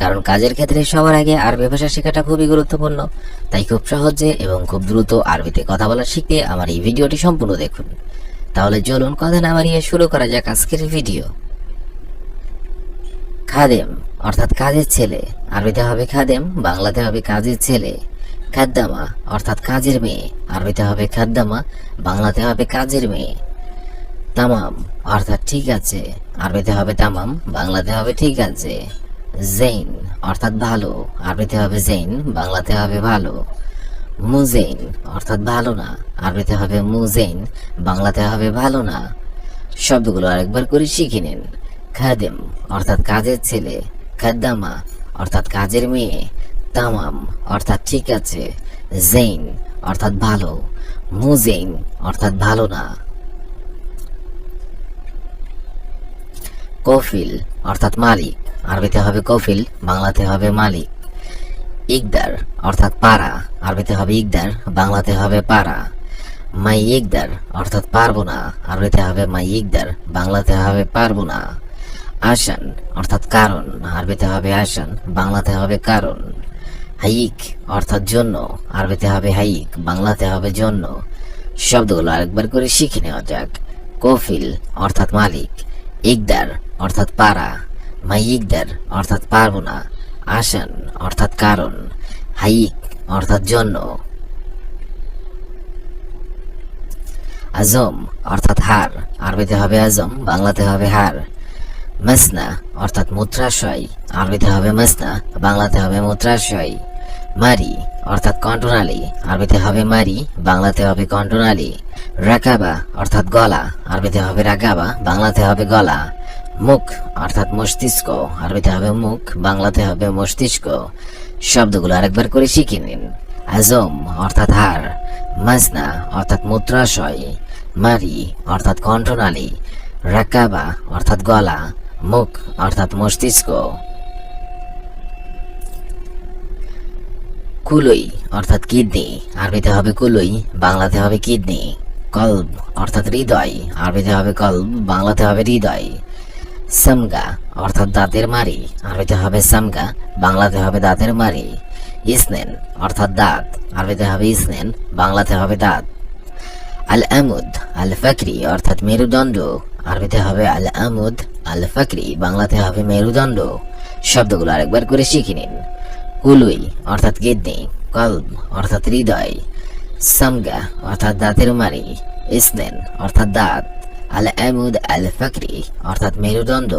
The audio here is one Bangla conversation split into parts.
কারণ কাজের ক্ষেত্রে সবার আগে আরবি ভাষা শেখাটা খুবই গুরুত্বপূর্ণ। তাই খুব সহজে এবং খুব দ্রুত আরবিতে কথা বলা শিখতে আমার এই ভিডিওটি সম্পূর্ণ দেখুন। তাহলে চলুন কথা না বাড়িয়ে শুরু করা যাক আজকের ভিডিও। খাদেম, অর্থাৎ কাজের ছেলে। আরবিতে হবে খাদেম, বাংলাতে হবে কাজের ছেলে। খাদ্দামা, অর্থাৎ কাজের মেয়ে। আরবিতে হবে খাদ্দামা, বাংলাতে হবে কাজের মেয়ে। তামাম, অর্থাৎ ঠিক আছে। আরবিতে হবে তামাম, বাংলাতে হবে ঠিক আছে। জেইন অর্থাৎ ভালো। আরবিতে হবে জেইন বাংলাতে হবে ভালো। মুজেইন অর্থাৎ ভালো না। আরবিতে হবে মুজেইন বাংলাতে হবে ভালো না। শব্দগুলো আরেকবার করে শিখে নিন। খাদেম, অর্থাৎ কাজের ছেলে। খাদ্দামা, অর্থাৎ কাজের মেয়ে। তামাম, অর্থাৎ ঠিক আছে। জেইন অর্থাৎ ভালো। মুজেইন অর্থাৎ ভালো না। কফিল অর্থাৎ মালিক। আরবিতে হবে কফিল, বাংলাতে হবে মালিক। ইকদার, অর্থাৎ পাড়া আরবিতে হবে ইকদার, বাংলাতে হবে পাড়া মাই ইকদার, অর্থাৎ পারব না। আরবিতে হবে মাই ইকদার, বাংলাতে হবে পারব না। আসান, অর্থাৎ কারণ। আরবিতে হবে আসান, বাংলাতে হবে কারণ। হাইক, অর্থাৎ জন্য। আরবিতে হবে হাইক, বাংলাতে হবে জন্য। শব্দগুলো আরেকবার করে শিখে নেওয়া যাক। কফিল, অর্থাৎ মালিক। ইকদার, অর্থাৎ পাড়া মাই ইকদার অর্থাৎ পারব না। আসান, অর্থাৎ কারণ। হাইক, অর্থাৎ জন্য। আজম, অর্থাৎ হার। আরবিতে হবে আজম, বাংলাতে হবে হার। মাসনা, অর্থাৎ মূত্রাশয়। আরবিতে হবে মাসনা, বাংলাতে হবে মূত্রাশয়। মারি, অর্থাৎ কণ্ঠনালী। আরবিতে হবে মারি, বাংলাতে হবে কণ্ঠনালী। রাকাবা, অর্থাৎ গলা। আরবিতে হবে রাকাবা, বাংলাতে হবে গলা। মুখ, অর্থাৎ মস্তিষ্ক। আরবিতে হবে মুখ, বাংলাতে হবে মস্তিষ্ক। শব্দগুলো আরেকবার করে শিখে নিন। আজম, অর্থাৎ হার মাজনা, অর্থাৎ মূত্রাশয়। মারি, অর্থাৎ কণ্ঠনালী। রাকাবা, অর্থাৎ গলা। মুখ, অর্থাৎ মস্তিষ্ক। কুলই, অর্থাৎ কিডনি। আরবিতে হবে কুলই, বাংলাতে হবে কিডনি। কল্ব, অর্থাৎ হৃদয়। আরবিতে হবে কল্ব, বাংলাতে হবে হৃদয়। সামগা, অর্থাৎ দাঁতের মারি আরবিতে হবে সামগা, বাংলাতে হবে দাঁতের মারি ইসনেন, অর্থাৎ দাঁত, আরবিতে হবে ইসনেন, বাংলাতে হবে দাঁত। আল আমুদ আল ফাকরি অর্থাৎ মেরুদণ্ড, আরবিতে হবে আল আমুদ আল ফাকরি বাংলাতে হবে মেরুদণ্ড। শব্দগুলো আরেকবার করে শিখে নিন। কুলুই, অর্থাৎ কিডনি, কল্ব, অর্থাৎ হৃদয়। সামগা, অর্থাৎ দাঁতের মারি ইসনেন, অর্থাৎ দাঁত। আল আমুদ আল ফাকরি অর্থাৎ মেরুদণ্ড।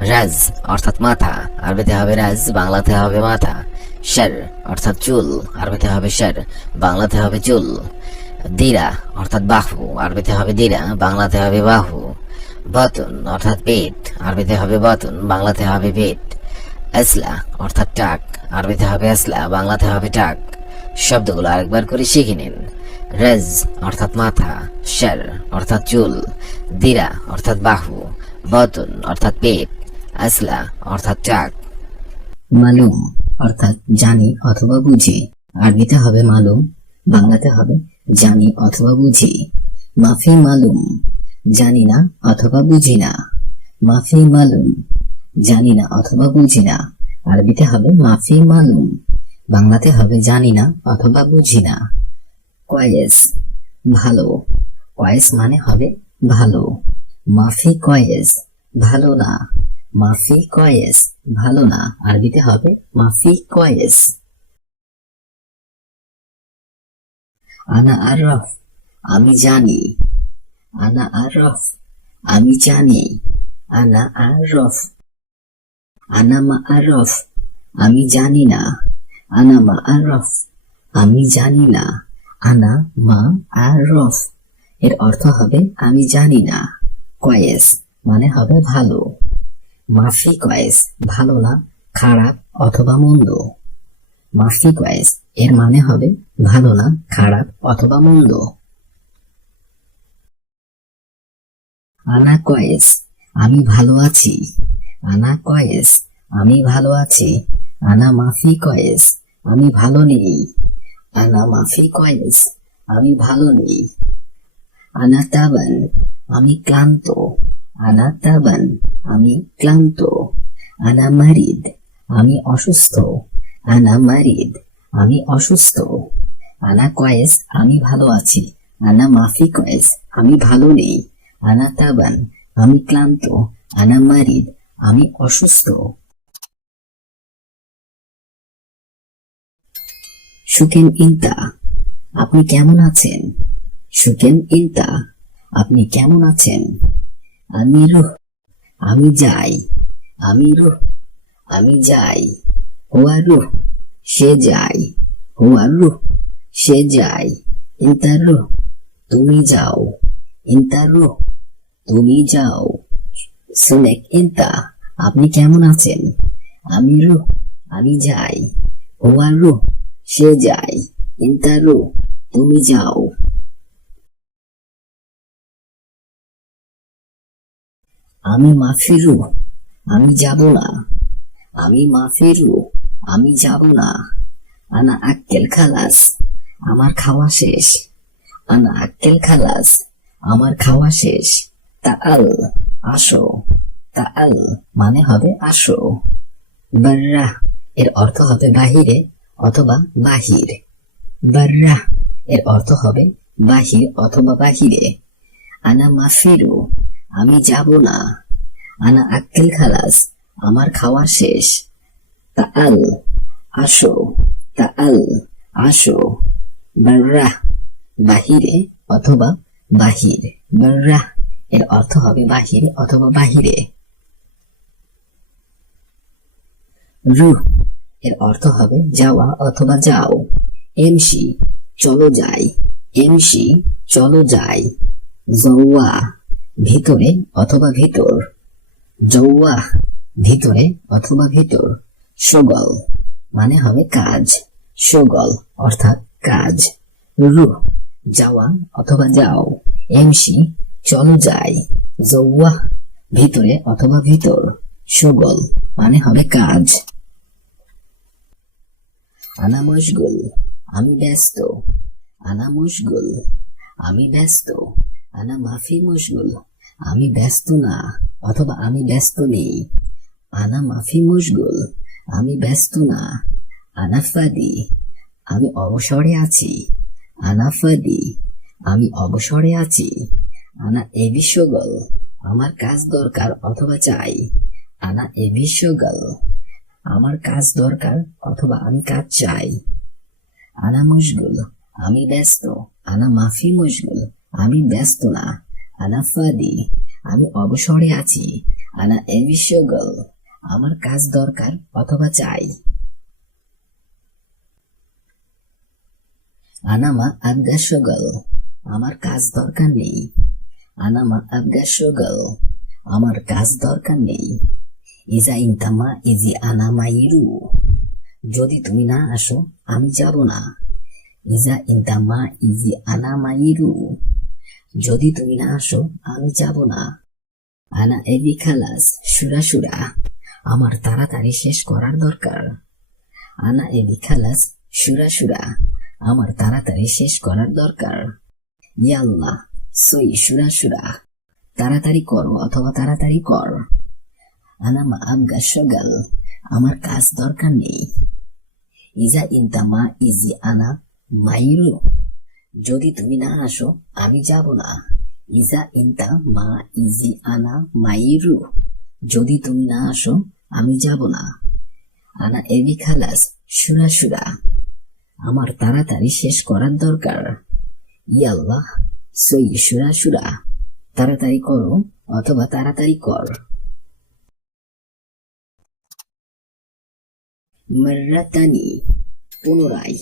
রাজ, অর্থাৎ মাথা। আরবিতে হবে রাজ, বাংলাতে হবে মাথা। শের, অর্থাৎ চুল। আরবিতে হবে শের, বাংলাতে হবে চুল। দিরা, অর্থাৎ বাহু। আরবিতে হবে দিরা, বাংলাতে হবে বাহু। বতন, অর্থাৎ পেট। আরবিতে হবে বতন, বাংলাতে হবে পেট। আসলা, অর্থাৎ টাক। আরবিতে হবে আসলা, বাংলাতে হবে টাক। শব্দগুলো আরেকবার করে শিখে নিন। রেজ অর্থাৎ মাথা, শের অর্থাৎ চুল, দিরা অর্থাৎ বাহু, বতন অর্থাৎ পেট, আসলা অর্থাৎ টাক মালুম অর্থাৎ জানি অথবা বুঝি। আরবিতে হবে মালুম, বাংলাতে হবে জানি অথবা বুঝি। মাফি মালুম, জানি না অথবা বুঝি না। মাফি মালুম, জানি না অথবা বুঝি না। আরবিতে হবে মাফি মালুম, বাংলাতে হবে জানি না অথবা বুঝি না। কয়েস, ভালো। কয়েস মানে হবে ভালো। মাফি কয়েস, ভালো না। মাফি কয়েস, ভালো না। আরবিতে হবে মাফি কয়েস। আনা আরফ, আমি জানি। আনা আরফ, আমি জানি। আনা আরফ, আনা মা আরফ, আমি জানি না। আনা মা আরফ, আমি জানি না। আনা, মা আরফ এর অর্থ হবে, আমি জানি না। কয়েস মানে হবে ভালো। মাফি কয়েস ভালো না, খারাপ অথবা মন্দ। মাফি কয়েস এর মানে হবে ভালো না, খারাপ অথবা মন্দ। আনা কয়েস, আমি ভালো আছি। আনা কয়েস, আমি ভালো আছি। আনা মাফি কয়েস, আমি ভালো নেই। আনা মাফি কয়েস আমি ভালো নেই। আনা তাবান, আমি ক্লান্ত। আনা তাবান, আমি ক্লান্ত। আনা মারিদ, আমি অসুস্থ। আনা মারিদ, আমি অসুস্থ। আনা কয়েস, আমি ভালো আছি। আনা মাফি কয়েস, আমি ভালো নেই। আনা তাবান, আমি ক্লান্ত। আনা মারিদ, আমি অসুস্থ। সুকেন ইন্তা, আপনি কেমন আছেন? সুকেন ইন্তা, আপনি কেমন আছেন? আমি রুহ, আমি যাই, আমি রুহ, আমি যাই, হুয়া রুহ, সে যায় হুয়া রুহ, সে যায় ইন্তা রুহ, তুমি যাও, ইন্তা রুহ, তুমি যাও। সুনেক ইন্তা, আপনি কেমন আছেন? আমি রুহ, আমি যাই, হুয়া রুহ সে যায় ইন্তা রুহ তুমি যাও আমি মাফিরু আমি যাব না আমি মাফিরু আমি যাব না আনা আক্কেল খালাস আমার খাওয়া শেষ আনা আক্কেল খালাস আমার খাওয়া শেষ তা আল আসো তা আল মানে হবে আসো বার্রা এর অর্থ হবে বাহিরে অথবা বাহির। বার্রা এর অর্থ হবে বাহির অথবা বাহিরে। আনা মাফিরু, আমি যাব না। আনা আক্কেল খালাস, আমার খাওয়া শেষ। তা আল আসো তা আল আসো। বার্রা, বাহিরে অথবা বাহির। বার্রা এর অর্থ হবে বাহিরে অথবা বাহিরে। রুহ এর অর্থ হবে যাওয়া অথবা যাও। এমসি চলো যাই। এমসি চলো যাই। জৌয়া ভিতরে অথবা ভিতর। জৌয়া ভিতরে অথবা ভিতর। সগল মানে হবে কাজ। সগল, অর্থাৎ কাজ। রু, যাওয়া অথবা যাও। এমসি চলো যাই। জৌয়া ভিতরে অথবা ভিতর। সগল মানে হবে কাজ। আনা মশগুল আমি ব্যস্ত। আনা মশগুল আমি ব্যস্ত। আনা মাফি মশগুল আমি ব্যস্ত না, অথবা আমি ব্যস্ত নেই। আনা মাফি মশগুল আমি ব্যস্ত না। আনা ফাদি আমি অবসরে আছি। আনা ফাদি আমি অবসরে আছি। আনা এবিশ্বগল আমার কাজ দরকার অথবা চাই। আনা এবিশ্বগল আমার কাজ দরকার, অথবা আমি কাজ চাই। আনা মুশগুল, আমি ব্যস্ত। আনা মাফি মুশগুল, আমি ব্যস্ত না। আনা ফাদি, আমি অবসরে আছি। আনা এবিশ্বগল আমার কাজ দরকার, অথবা চাই। আনামা আবগাসগল, আমার কাজ দরকার নেই। আনামা আবগাসগল, আমার কাজ দরকার নেই। ইজা ইনতামা ইজি আনামাইরু। যদি তুমি না আসো, আমি যাব না। ইজা ইনতামা ইজি আনামাইরু। যদি তুমি না আসো, আমি যাব না। আনা এবি খালাস, সুরা সুরা। আমার তাড়াতাড়ি শেষ করার দরকার। আনা এবি খালাস, সুরা সুরা। আমার তাড়াতাড়ি শেষ করার দরকার। ইয়াল্লাহ, সই সুরা সুরা। তাড়াতাড়ি করো অথবা তাড়াতাড়ি কর। আনামা আবগা সগাল আমার কাজ দরকার নেই। ইজা ইনতামা ইজি আনা মাইরু। যদি তুমি না আসো, আমি যাব না। ইজা ইনতা মা ইজি আনা মাইরু। যদি তুমি না আসো, আমি যাব না। আনা এবি খালাস সুরা সুরা আমার তাড়াতাড়ি শেষ করার দরকার। ইয়াল্লাহ সই সুরা সুরা তাড়াতাড়ি করো, অথবা তাড়াতাড়ি কর। মার্রাতানি পুনরায়।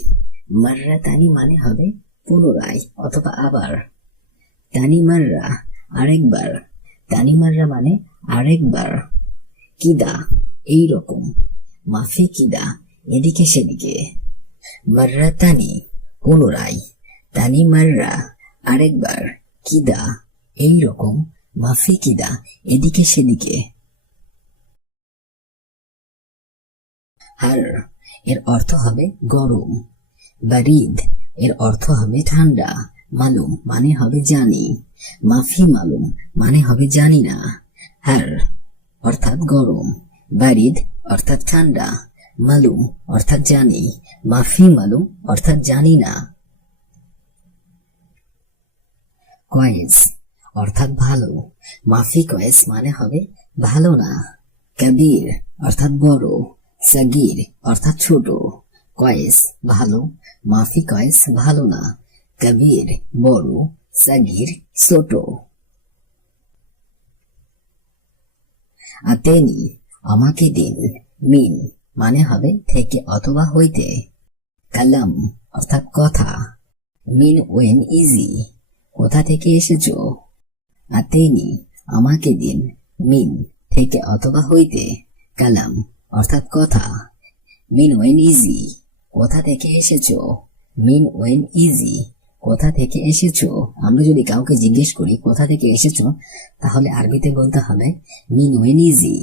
মার্রাতানি মানে হবে পুনরায় অথবা আবার। তানি মাররা আরেকবার। তানি মাররা মানে আরেকবার। কিদা এই রকম মাফি কিদা, এদিকে সেদিকে। মাররা তানি পুনরায়। তানি মাররা আরেকবার। কিদা এই রকম মাফি কিদা, এদিকে সেদিকে। হার। এর অর্থ হবে গরম। বারিদ এর অর্থ হবে ঠান্ডা। মালুম মানে হবে জানি। মাফি মালুম মানে হবে জানি না। হার অর্থাৎ গরম। বারিদ অর্থাৎ ঠান্ডা। মালুম অর্থাৎ জানি। মাফি মালুম অর্থাৎ জানি না। কয়েস অর্থাৎ ভালো। মাফি কয়েস মানে হবে ভালো না। কবির অর্থাৎ বড়। সাগির, অর্থাৎ ছোট। কয়েস, ভালো। মাফি কয়েস, ভালো না। কবির, বড়। সাগির, ছোট। আতেনি, আমাকে দিন। মিন মানে হবে থেকে অথবা হইতে। কালাম, অর্থাৎ কথা। মিন ওয়েন ইজি, কোথা থেকে এসেছ? আতেনি, আমাকে দিন। মিন, থেকে অথবা হইতে। কালাম অর্থাৎ কথা। মিন ওয়েন ইজি কোথা থেকে এসেছ। মিন ওয়েন ইজি কোথা থেকে এসেছ। আমরা যদি কাউকে জিজ্ঞেস করি, কোথা থেকে এসেছ, তাহলে আরবিতে বলতে হবে মিন ওয়েন ইজি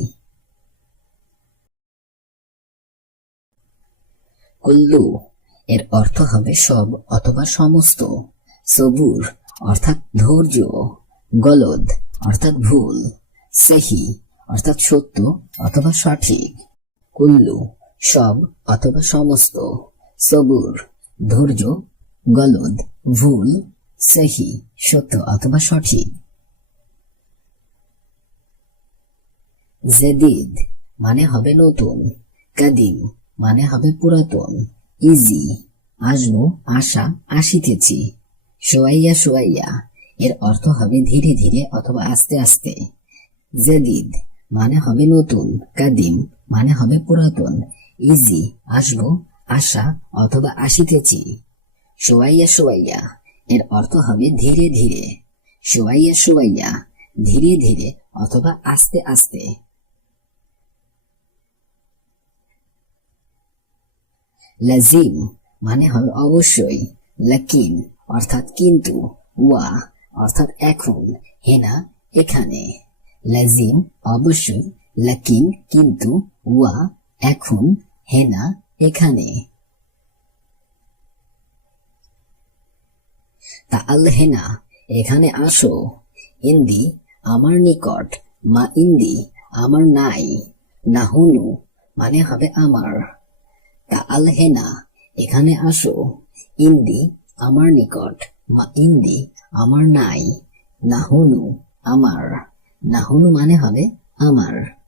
কুল্লু, এর অর্থ হবে সব অথবা সমস্ত। সবুর, অর্থাৎ ধৈর্য। গলদ, অর্থাৎ ভুল। সেহি, অর্থাৎ সত্য অথবা সঠিক। কুল্লু, সব অথবা সমস্ত। সবুর, ধৈর্য, গলদ, ভুল, সেহি, সত্য অথবা সঠিক। জেদিদ মানে হবে নতুন। কাদিম মানে হবে পুরাতন। ইজি আসব আশা আসিতেছি সোয়াইয়া সোয়াইয়া, এর অর্থ হবে ধীরে ধীরে অথবা আস্তে আস্তে। জেদিদ মানে হবে নতুন। কাদিম মানে হবে পুরাতন। ইজি আসব, আশা অথবা আসিতেছি। সোয়াইয়া সোয়াইয়া, এর অর্থ হবে ধীরে ধীরে। সোয়াইয়া সোয়াইয়া, ধীরে ধীরে অথবা আস্তে আস্তে। লাজিম মানে হবে অবশ্যই। লাকিন অর্থাৎ কিন্তু, ওয়া অর্থাৎ এখন, হেনা, এখানে। লাজিম অবশ্যই লাকিন কিন্তু ওয়া এখন হেনা এখানে। তা আল হেনা, এখানে আসো। ইন্দি, আমার নিকট। মা ইন্দি, আমার নাই। নাহুনু মানে হবে আমার। তা আল হেনা, এখানে আসো। ইন্দি, আমার নিকট। মা ইন্দি, আমার নাই। নাহুনু, আমার। নাহুনু মানে হবে আমার।